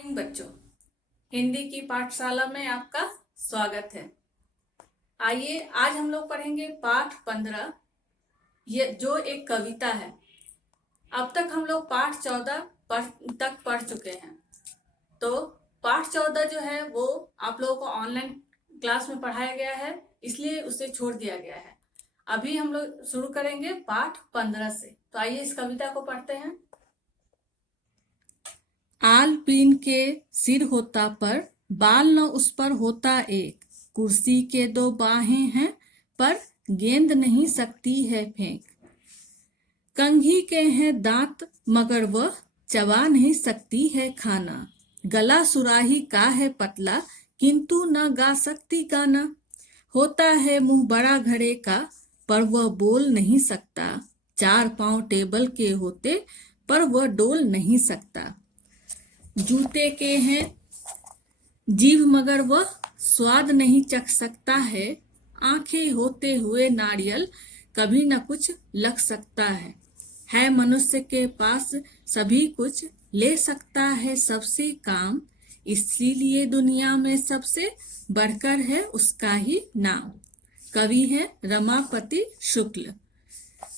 Morning बच्चों, हिंदी की पाठशाला में आपका स्वागत है। आइए आज हम लोग पढ़ेंगे पाठ 15, ये जो एक कविता है। अब तक हम लोग पाठ 14 तक पढ़ चुके हैं। तो पाठ 14 जो है वो आप लोगों को ऑनलाइन क्लास में पढ़ाया गया है, इसलिए उसे छोड़ दिया गया है। अभी हम लोग शुरू करेंगे पाठ 15 से। तो आइए इस कविता को पढ़ते हैं। आल पीन के सिर होता पर बाल न उस पर होता एक, कुर्सी के दो बाहें हैं पर गेंद नहीं सकती है फेंक। कंघी के हैं दांत मगर वह चबा नहीं सकती है खाना, गला सुराही का है पतला किंतु न गा सकती गाना। होता है मुंह बड़ा घड़े का पर वह बोल नहीं सकता, चार पांव टेबल के होते पर वह डोल नहीं सकता। जूते के हैं जीभ मगर वह स्वाद नहीं चख सकता है, आंखें होते हुए नारियल कभी न कुछ लग सकता है मनुष्य के पास सभी कुछ, ले सकता है सबसे काम, इसीलिए दुनिया में सबसे बढ़कर है उसका ही नाम। कवि है रमापति शुक्ल।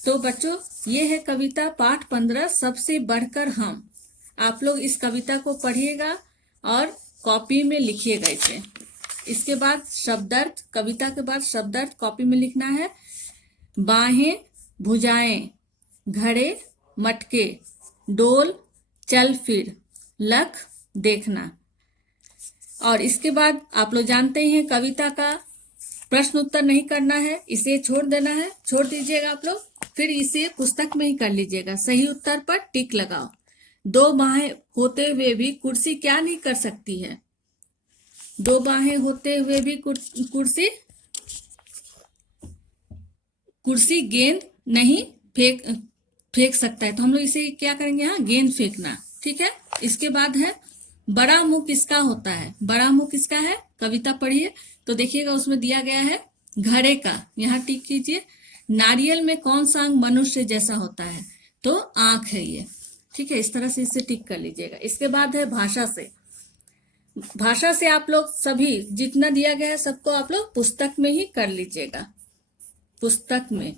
तो बच्चों, ये है कविता पाठ 15 सबसे बढ़कर हम। आप लोग इस कविता को पढ़िएगा और कॉपी में लिखिएगा इसे। इसके बाद शब्दार्थ, कविता के बाद शब्दार्थ कॉपी में लिखना है। बाहें भुजाएं, घड़े मटके, डोल चल फिर, लख देखना। और इसके बाद आप लोग जानते ही हैं कविता का प्रश्न उत्तर नहीं करना है, इसे छोड़ देना है, छोड़ दीजिएगा आप लोग। फिर इसे पुस्तक में ही कर लीजिएगा। सही उत्तर पर टिक लगाओ। दो बाहें होते हुए भी कुर्सी क्या नहीं कर सकती है? दो बाहें होते हुए भी कुर्सी गेंद नहीं फेंक सकता है। तो हम लोग इसे क्या करेंगे? यहाँ गेंद फेंकना। ठीक है। इसके बाद है बड़ा मुंह किसका होता है? बड़ा मुंह किसका है? कविता पढ़िए तो देखिएगा, उसमें दिया गया है घड़े का। यहाँ टिक कीजिए। नारियल में कौन सा अंग मनुष्य जैसा होता है? तो आंख है ये। ठीक है, इस तरह से इसे टिक कर लीजिएगा। इसके बाद है भाषा से। भाषा से आप लोग सभी जितना दिया गया है सबको आप लोग पुस्तक में ही कर लीजिएगा। पुस्तक में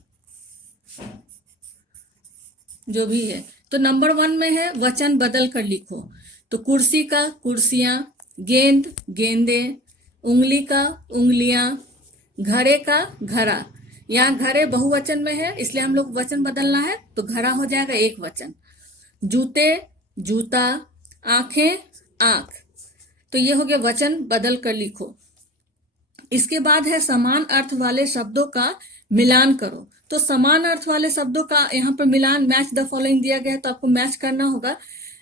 जो भी है। तो नंबर 1 में है वचन बदल कर लिखो। तो कुर्सी का कुर्सियां, गेंद गेंदे, उंगली का उंगलियां, घड़े का घड़ा। यहाँ घड़े बहुवचन में है इसलिए हम लोग वचन बदलना है, तो घड़ा हो जाएगा एक वचन। जूते जूता, आंखें आंख। तो ये हो गया वचन बदल कर लिखो। इसके बाद है समान अर्थ वाले शब्दों का मिलान करो। तो समान अर्थ वाले शब्दों का यहाँ पर मिलान, मैच द फॉलोइंग दिया गया है तो आपको मैच करना होगा।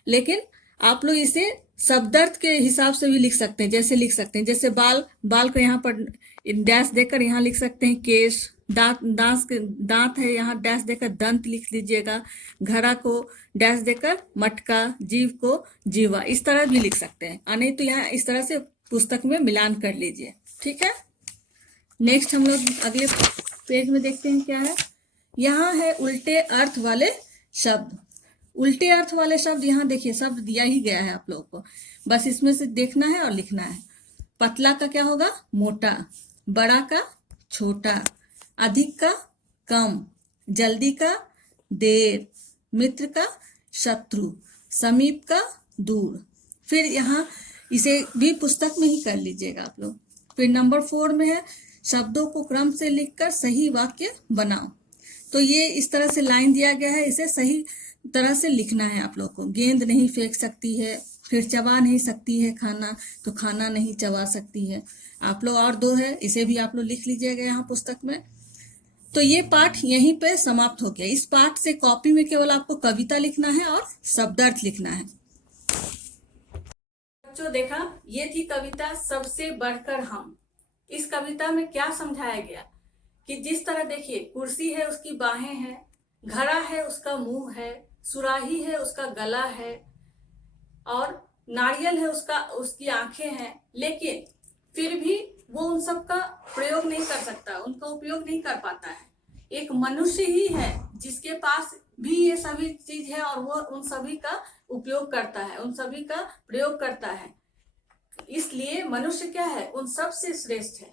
लेकिन आप लोग इसे शब्दार्थ के हिसाब से भी लिख सकते हैं। जैसे लिख सकते हैं, जैसे बाल, बाल को यहाँ पर डैश देकर यहाँ लिख सकते हैं केश। दांत है, यहाँ डैश देकर दंत लिख लीजिएगा। घड़ा को डैश देकर मटका, जीव को जीवा, इस तरह भी लिख सकते हैं। नहीं तो यहाँ इस तरह से पुस्तक में मिलान कर लीजिए। ठीक है। नेक्स्ट हम लोग अगले पेज में देखते हैं क्या है। यहाँ है उल्टे अर्थ वाले शब्द। उल्टे अर्थ वाले शब्द यहाँ देखिए, शब्द दिया ही गया है आप लोगों को, बस इसमें से देखना है और लिखना है। पतला का क्या होगा? मोटा। बड़ा का छोटा। अधिक का कम। जल्दी का देर। मित्र का शत्रु। समीप का दूर। फिर यहाँ इसे भी पुस्तक में ही कर लीजिएगा आप लोग। फिर नंबर 4 में है शब्दों को क्रम से लिखकर सही वाक्य बनाओ। तो ये इस तरह से लाइन दिया गया है, इसे सही तरह से लिखना है आप लोग को। गेंद नहीं फेंक सकती है, फिर चबा नहीं सकती है खाना, तो खाना नहीं चबा सकती है। आप लोग और 2 है, इसे भी आप लोग लिख लीजिएगा यहाँ पुस्तक में। तो ये पाठ यहीं पे समाप्त हो गया। इस पाठ से कॉपी में केवल आपको कविता लिखना है और शब्दार्थ लिखना है। बच्चों देखा, ये थी कविता सबसे बढ़कर हम। इस कविता में क्या समझाया गया कि जिस तरह देखिए, कुर्सी है उसकी बाहें हैं, घड़ा है उसका मुंह है, सुराही है उसका गला है, और नारियल है उसकी आंखें हैं, लेकिन फिर भी वो उन सब का प्रयोग नहीं कर सकता, उनका उपयोग नहीं कर पाता है। एक मनुष्य ही है जिसके पास भी ये सभी चीज है और वो उन सभी का उपयोग करता है, उन सभी का प्रयोग करता है। इसलिए मनुष्य क्या है, उन सब से श्रेष्ठ है।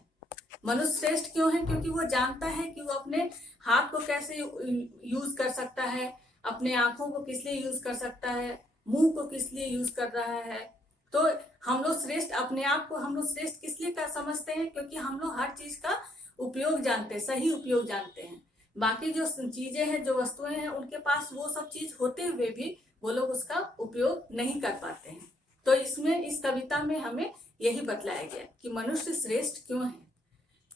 मनुष्य श्रेष्ठ क्यों है? क्योंकि वो जानता है कि वो अपने हाथ को कैसे यूज कर सकता है, अपने आंखों को किस लिए यूज कर सकता है, मुंह को किस लिए यूज कर रहा है। तो हम लोग श्रेष्ठ, अपने आप को हम लोग श्रेष्ठ किस लिए कर समझते हैं? क्योंकि हम लोग हर चीज का उपयोग जानते हैं, सही उपयोग जानते हैं। बाकी जो चीजें हैं, जो वस्तुएं हैं, उनके पास वो सब चीज होते हुए भी वो लोग उसका उपयोग नहीं कर पाते हैं। तो इसमें, इस कविता में हमें यही बतलाया गया कि मनुष्य श्रेष्ठ क्यों है।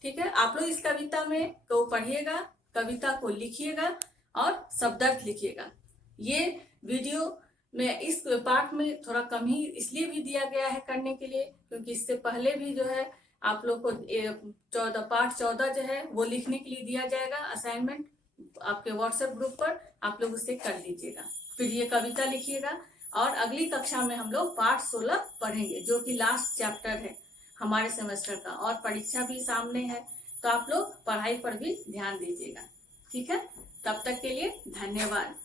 ठीक है, आप लोग इस कविता में को पढ़िएगा, कविता को लिखिएगा और शब्दार्थ लिखिएगा। ये वीडियो में इस पार्ट में थोड़ा कम ही इसलिए भी दिया गया है करने के लिए, क्योंकि इससे पहले भी जो है आप लोग को 14 जो है वो लिखने के लिए दिया जाएगा असाइनमेंट आपके व्हाट्सएप ग्रुप पर, आप लोग उससे कर लीजिएगा। फिर ये कविता लिखिएगा और अगली कक्षा में हम लोग पार्ट 16 पढ़ेंगे, जो कि लास्ट चैप्टर है हमारे सेमेस्टर का, और परीक्षा भी सामने है। तो आप लोग पढ़ाई पर भी ध्यान दीजिएगा। ठीक है, तब तक के लिए धन्यवाद।